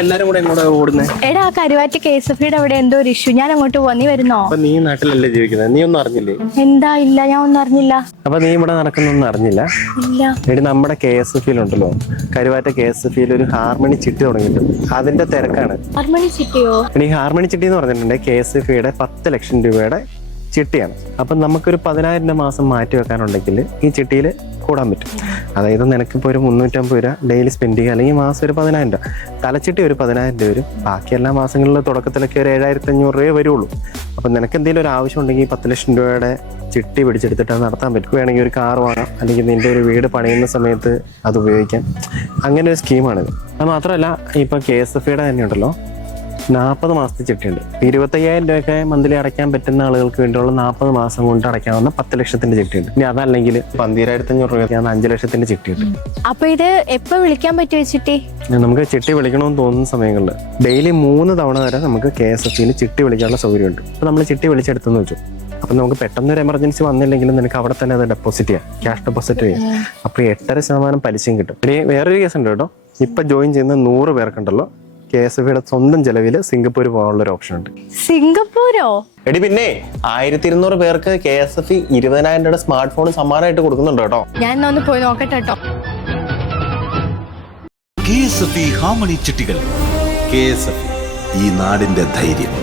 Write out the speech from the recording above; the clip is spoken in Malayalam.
എല്ലാരും കൂടെ എങ്ങോട്ടാ ഓടുന്നേ? എടാ കരുവാറ്റ് KSFയുടെ അവിടെ എന്തോ ഒരു ഇഷ്യൂ. ഞാൻ അങ്ങോട്ട് പോവാ, നീ വരുന്നോ? അപ്പൊ നീ നാട്ടിലല്ലേ ജീവിക്കുന്നത്, നീ ഒന്നും അറിഞ്ഞില്ലേ? എന്താ ഇല്ല, ഞാൻ ഒന്നും അറിഞ്ഞില്ല. അപ്പൊ നീ ഇവിടെ നടക്കുന്നൊന്നും അറിഞ്ഞില്ല? ഇല്ല. എടി നമ്മുടെ KSFയിലുണ്ടല്ലോ, കരുവാറ്റ KSFയിൽ ഒരു ഹാർമണി ചിട്ടി തുടങ്ങിയിട്ടുണ്ട്. അതിന്റെ തിരക്കാണ്. ഹാർമണി ചിട്ടിയോ? എടി ഹാർമണി ചിട്ടി എന്ന് പറഞ്ഞിട്ടുണ്ട് KSFയുടെ 10 ലക്ഷം രൂപയുടെ ചിട്ടിയാണ്. അപ്പം നമുക്കൊരു 10,000 രൂപ മാസം മാറ്റി വെക്കാനുണ്ടെങ്കിൽ ഈ ചിട്ടിയിൽ കൂടാൻ പറ്റും. അതായത് നിനക്കിപ്പോൾ ഒരു 350 രൂപ ഡെയിലി സ്പെൻഡ് ചെയ്യുക, അല്ലെങ്കിൽ മാസം ഒരു 10,000 രൂപ. തലച്ചിട്ടി ഒരു 10,000 രൂപ വരും. ബാക്കി എല്ലാ മാസങ്ങളിലും തുടക്കത്തിലൊക്കെ ഒരു 7,500 രൂപ വരുള്ളൂ. അപ്പം നിനക്ക് എന്തെങ്കിലും ഒരു ആവശ്യം ഉണ്ടെങ്കിൽ 10 ലക്ഷം രൂപയുടെ ചിട്ടി പിടിച്ചെടുത്തിട്ട് അത് നടത്താൻ പറ്റും. വേണമെങ്കിൽ ഒരു കാർ വാങ്ങാം, അല്ലെങ്കിൽ നിൻ്റെ ഒരു വീട് പണിയുന്ന സമയത്ത് അത് ഉപയോഗിക്കാം. അങ്ങനെ ഒരു സ്കീമാണിത്. അത് മാത്രമല്ല ഇപ്പോൾ KSFയുടെ തന്നെ ഉണ്ടല്ലോ 40 മാസത്തെ ചിട്ടിയുണ്ട്. 25,000 രൂപയൊക്കെ മന്ത്ലി അടയ്ക്കാൻ പറ്റുന്ന ആളുകൾക്ക് വേണ്ടിയുള്ള 40 മാസം കൊണ്ട് അടയ്ക്കാവുന്ന 10 ലക്ഷത്തിന്റെ ചിട്ടിയുണ്ട്. ഇനി അതല്ലെങ്കിൽ 12,500 രൂപയ്ക്ക് 5 ലക്ഷത്തിന്റെ ചിട്ടിയുണ്ട്. അപ്പൊ ഇത് എപ്പോ വിളിക്കാൻ പറ്റുമോ ചിട്ടി? നമുക്ക് ചിട്ടി വിളിക്കണമെന്ന് തോന്നുന്ന സമയങ്ങളിൽ ഡെയിലി 3 തവണ വരെ നമുക്ക് KSFയിൽ ചിട്ടി വിളിക്കാനുള്ള സൗകര്യമുണ്ട്. അപ്പോൾ നമ്മൾ ചിട്ടി വിളിച്ചെടുത്തെന്ന് വെച്ചു, അപ്പം നമുക്ക് പെട്ടെന്നൊരു എമർജൻസി വന്നില്ലെങ്കിലും നിനക്ക് അവിടെ തന്നെ അത് ഡെപ്പോസിറ്റ് ചെയ്യാം, ക്യാഷ് ഡെപ്പോസിറ്റ് ചെയ്യാം. അപ്പോൾ 8.5% പലിശയും കിട്ടും. ഇനി വേറൊരു കേസ് ഉണ്ട് കേട്ടോ. ഇപ്പം ജോയിൻ ചെയ്യുന്ന 100 പേർക്കുണ്ടല്ലോ KSFയുടെ സ്വന്തം ചെലവിൽ സിംഗപ്പൂർ പോകാനുള്ള ഒരു ഓപ്ഷൻ ഉണ്ട്. സിംഗപ്പൂരോ? എടി പിന്നെ 1,200 പേർക്ക് KSF 20,000 രൂപയുടെ സ്മാർട്ട് ഫോൺ സമ്മാനമായിട്ട് കൊടുക്കുന്നുണ്ട് കേട്ടോ. ഞാൻ ഒന്ന് പോയി നോക്കട്ടെ കേട്ടോ. KSF harmony ചിട്ടികൾ. KSF, ഈ നാടിന്റെ ധൈര്യം.